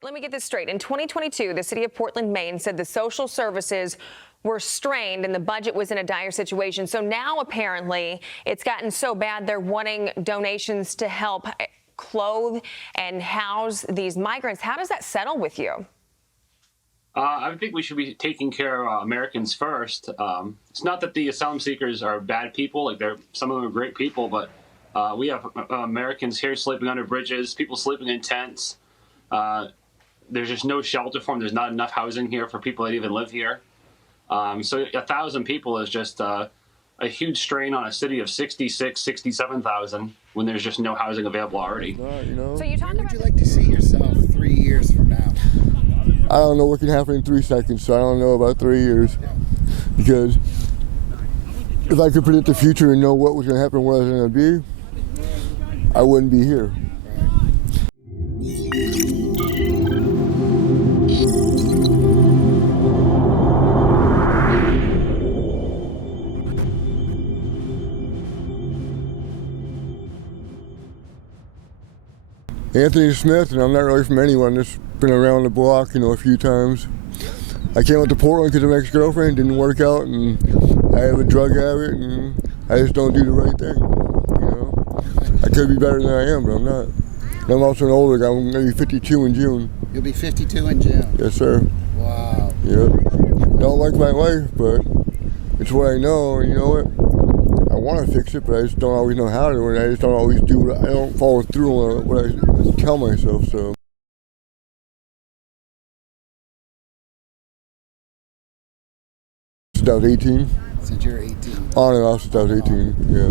Let me get this straight. In 2022, the city of Portland, Maine said the social services were strained and the budget was in a dire situation. So now apparently it's gotten so bad they're wanting donations to help clothe and house these migrants. How does that settle with you? I think we should be taking care of Americans first. It's not that the asylum seekers are bad people, like some of them are great people, but we have Americans here sleeping under bridges, people sleeping in tents. There's just no shelter for them. There's not enough housing here for people that even live here. So 1,000 people is just a huge strain on a city of 67,000 when there's just no housing available already. So you talked about. Would you like to see yourself 3 years from now? I don't know what can happen in 3 seconds, so I don't know about 3 years. Because if I could predict the future and know what was going to happen, where I was going to be, I wouldn't be here. Anthony Smith, and I'm not really from anyone. Just been around the block, a few times. I came out to Portland because of my ex-girlfriend, didn't work out, and I have a drug habit, and I just don't do the right thing. I could be better than I am, but I'm not. And I'm also an older guy. I'm going to be 52 in June. You'll be 52 in June? Yes, sir. Wow. Yep. Don't like my life, but it's what I know, and you know what? I want to fix it, but I just don't always know how to, and I just don't always do it. I don't follow through on what I tell myself, so. Since I was 18. Since you're 18? On and off since I was 18, yeah.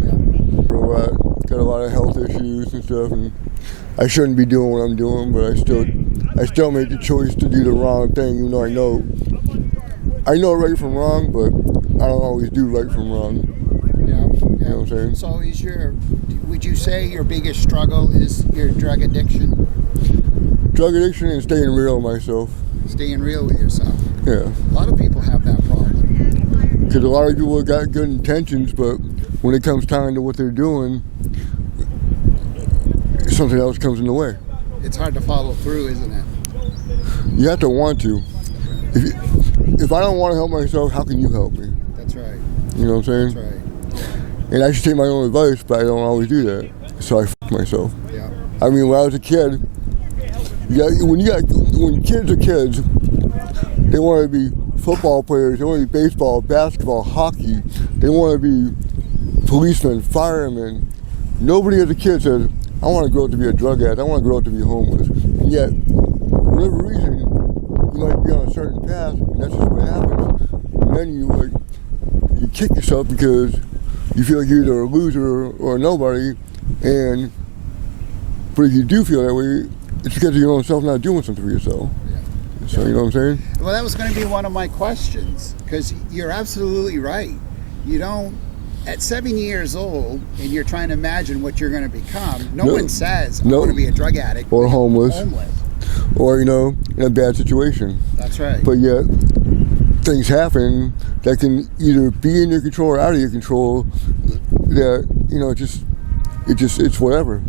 Got a lot of health issues and stuff, and I shouldn't be doing what I'm doing, but I still make the choice to do the wrong thing, even though I know right from wrong, but I don't always do right from wrong. Yeah. You know what I'm saying? So would you say your biggest struggle is your drug addiction? Drug addiction and staying real with myself. Staying real with yourself? Yeah. A lot of people have that problem. Because a lot of people have got good intentions, but when it comes time to what they're doing, something else comes in the way. It's hard to follow through, isn't it? You have to want to. If I don't want to help myself, how can you help me? That's right. You know what I'm saying? That's right. And I should take my own advice, but I don't always do that. So I f myself. Yeah. I mean, when I was a kid, when kids are kids, they want to be football players, they want to be baseball, basketball, hockey, they want to be policemen, firemen. Nobody as a kid says, I want to grow up to be a drug addict, I want to grow up to be homeless. And yet, for whatever reason, you might be on a certain path, and that's just what happens. And then you kick yourself because you feel like you're either a loser or a nobody, but if you do feel that way, it's because of your own self not doing something for yourself. Yeah. So you know what I'm saying? Well, that was going to be one of my questions, because you're absolutely right. You don't, at 7 years old, and you're trying to imagine what you're going to become, no one says, I want to be a drug addict. Or homeless. Or, in a bad situation. That's right. But yet, things happen that can either be in your control or out of your control that, it's whatever.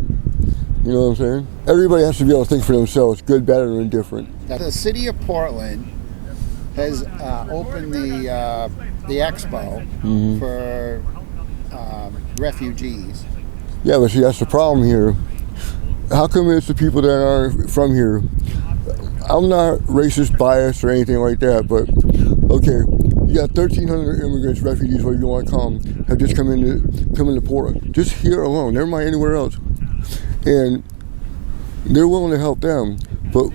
You know what I'm saying? Everybody has to be able to think for themselves, good, bad, or indifferent. The city of Portland has opened the Expo for refugees. Yeah, but see, that's the problem here. How come it's the people that aren't from here? I'm not racist, biased, or anything like that, but okay, you got 1,300 immigrants, refugees, whatever you want to call them, have just come into Portland. Just here alone, never mind anywhere else. And they're willing to help them, but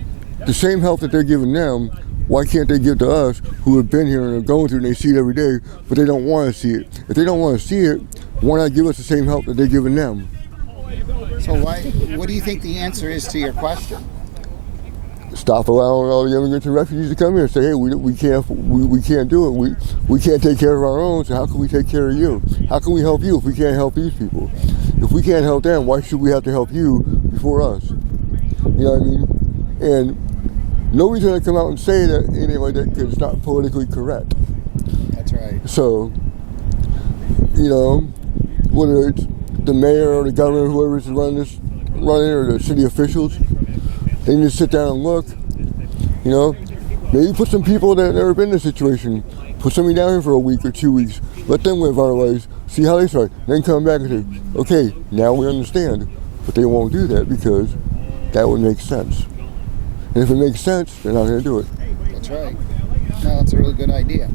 the same help that they're giving them, why can't they give to us who have been here and are going through it and they see it every day, but they don't want to see it? If they don't want to see it, why not give us the same help that they're giving them? So what do you think the answer is to your question? Stop allowing all the immigrants and refugees to come here and say, hey, we can't do it. We can't take care of our own, so how can we take care of you? How can we help you if we can't help these people? If we can't help them, why should we have to help you before us? You know what I mean? And nobody's going to come out and say that anything like that because it's not politically correct. That's right. So, whether it's the mayor or the governor, whoever's running or the city officials, they need to sit down and look You know, maybe put some people that have never been in this situation, put somebody down here for a week or 2 weeks, let them live our lives, see how they start, then come back and say, okay, now we understand. But they won't do that because that would make sense. And if it makes sense, they're not going to do it. That's right. No, that's a really good idea.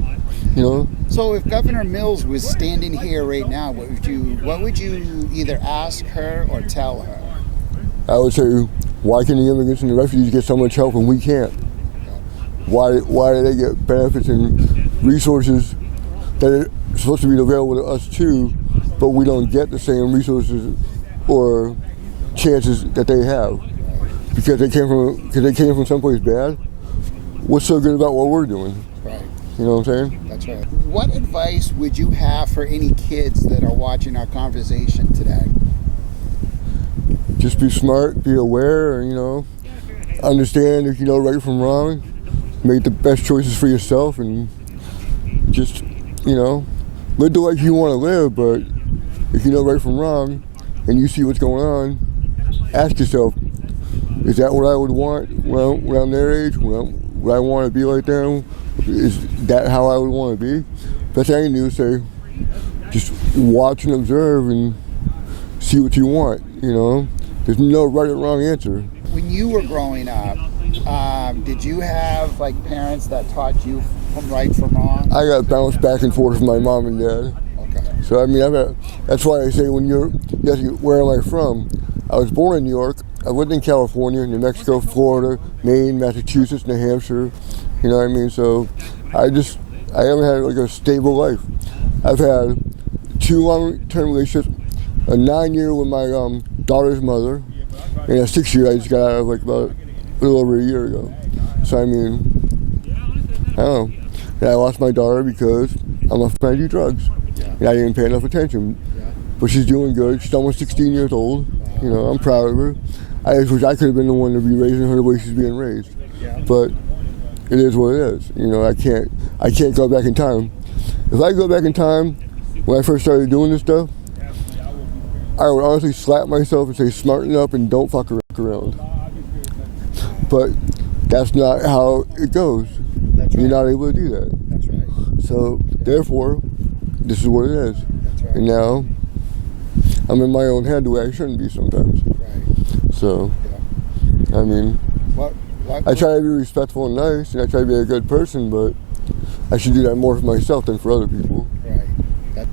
You know? So if Governor Mills was standing here right now, what would you either ask her or tell her? I would say, why can the immigrants and the refugees get so much help and we can't? Why do they get benefits and resources that are supposed to be available to us too, but we don't get the same resources or chances that they have because they came from someplace bad? What's so good about what we're doing? Right. You know what I'm saying? That's right. What advice would you have for any kids that are watching our conversation today? Just be smart, be aware, you know, understand if you know right from wrong, make the best choices for yourself, and just, you know, live the life you want to live. But if you know right from wrong and you see what's going on, ask yourself, is that what I would want when I'm their age? Would I want to be like them? Is that how I would want to be? Best thing I can do is say, just watch and observe and see what you want, you know? There's no right or wrong answer. When you were growing up, did you have like parents that taught you from right from wrong? I got bounced back and forth with my mom and dad. Okay. So I mean, that's why I say when you ask where am I from? I was born in New York. I lived in California, New Mexico, Florida, Maine, Massachusetts, New Hampshire. You know what I mean? So I haven't had like a stable life. I've had 2 long-term relationships, a 9-year with my daughter's mother, and a 6-year I just got out of like about a little over a year ago. So I mean, I don't know. And I lost my daughter because I'm a fan of drugs. And I didn't pay enough attention. But she's doing good. She's almost 16 years old. You know, I'm proud of her. I just wish I could have been the one to be raising her the way she's being raised. But it is what it is. You know, I can't go back in time. If I go back in time when I first started doing this stuff, I would honestly slap myself and say, smarten up and don't fuck around. But that's not how it goes. That's right. You're not able to do that. That's right. So, therefore, this is what it is. That's right. And now, I'm in my own head the way I shouldn't be sometimes. Right. So, Yeah. I mean, What I try to be respectful and nice, and I try to be a good person, but I should do that more for myself than for other people. Right.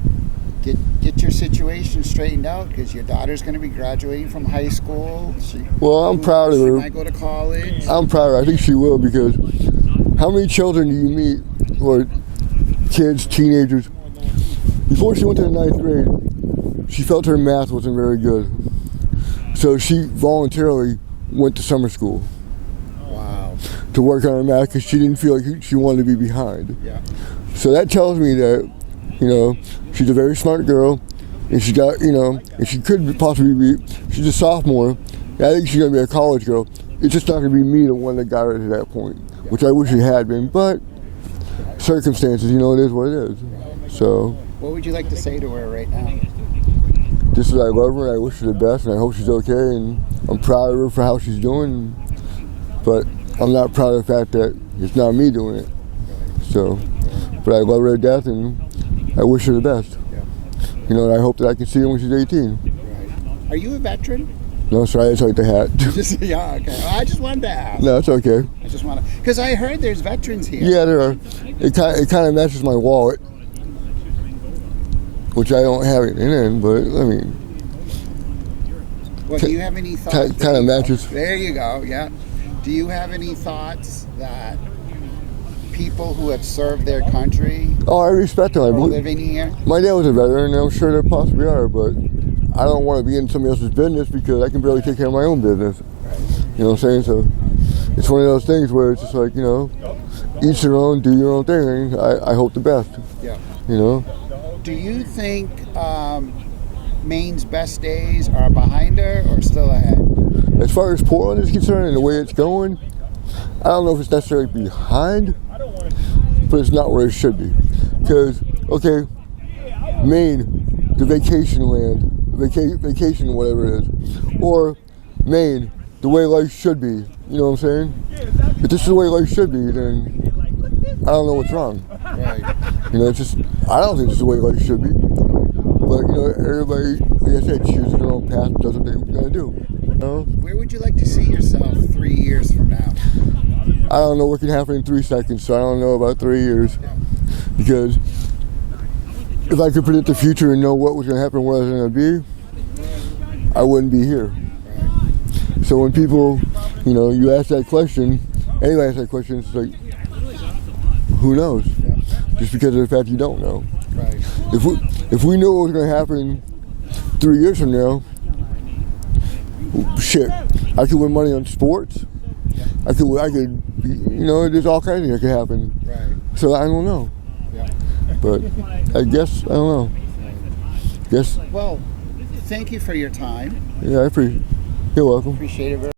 Get your situation straightened out because your daughter's going to be graduating from high school. Well, I'm proud of her. She might go to college. I'm proud of her. I think she will, because how many children do you meet, or kids, teenagers? Before she went to the 9th grade, she felt her math wasn't very good. So she voluntarily went to summer school. Wow. To work on her math because she didn't feel like she wanted to be behind. Yeah. So that tells me that, you know, she's a very smart girl, and she got, you know, and she could possibly be, she's a sophomore, and I think she's going to be a college girl. It's just not going to be me, the one that got her to that point, which I wish it had been, but circumstances, you know, it is what it is. So. What would you like to say to her right now? Just that I love her, and I wish her the best, and I hope she's okay, and I'm proud of her for how she's doing, but I'm not proud of the fact that it's not me doing it. So, but I love her to death, and I wish her the best. Yeah. You know, and I hope that I can see her when she's 18. Right. Are you a veteran? No, sorry, I just like the hat. Yeah, okay. Well, I just wanted to ask. No, it's okay. I just want to, because I heard there's veterans here. Yeah, there are. It kind of matches my wallet, which I don't have it in, but I mean. Well, do you have any thoughts? Kind of matches. There you go, yeah. Do you have any thoughts that people who have served their country Oh, I respect them. are living here? My dad was a veteran, and I'm sure there possibly are, but I don't want to be in somebody else's business because I can barely take care of my own business. You know what I'm saying? So it's one of those things where it's just like, you know, each their own, do your own thing. I hope the best. Yeah. You know? Do you think Maine's best days are behind her or still ahead? As far as Portland is concerned and the way it's going, I don't know if it's necessarily behind, but it's not where it should be. Because, okay, Maine, the vacation land, vacation whatever it is, or Maine, the way life should be, you know what I'm saying? if this is the way life should be, then I don't know what's wrong. Right. You know, it's just, I don't think this is the way life should be. But, you know, everybody, like I said, chooses their own path, does what they're going to do. You know? Where would you like to see yourself 3 years from now? I don't know what can happen in 3 seconds, so I don't know about 3 years. Because if I could predict the future and know what was going to happen, where I was going to be, I wouldn't be here. So when people, you know, you ask that question, anybody asks that question, it's like, who knows? Just because of the fact you don't know. Right. If we knew what was going to happen 3 years from now, shit, I could win money on sports. I could, you know, there's all kinds of things that could happen. Right. So I don't know. Yeah. But I guess, I don't know. Guess. Well, thank you for your time. Yeah, you're welcome. Appreciate it very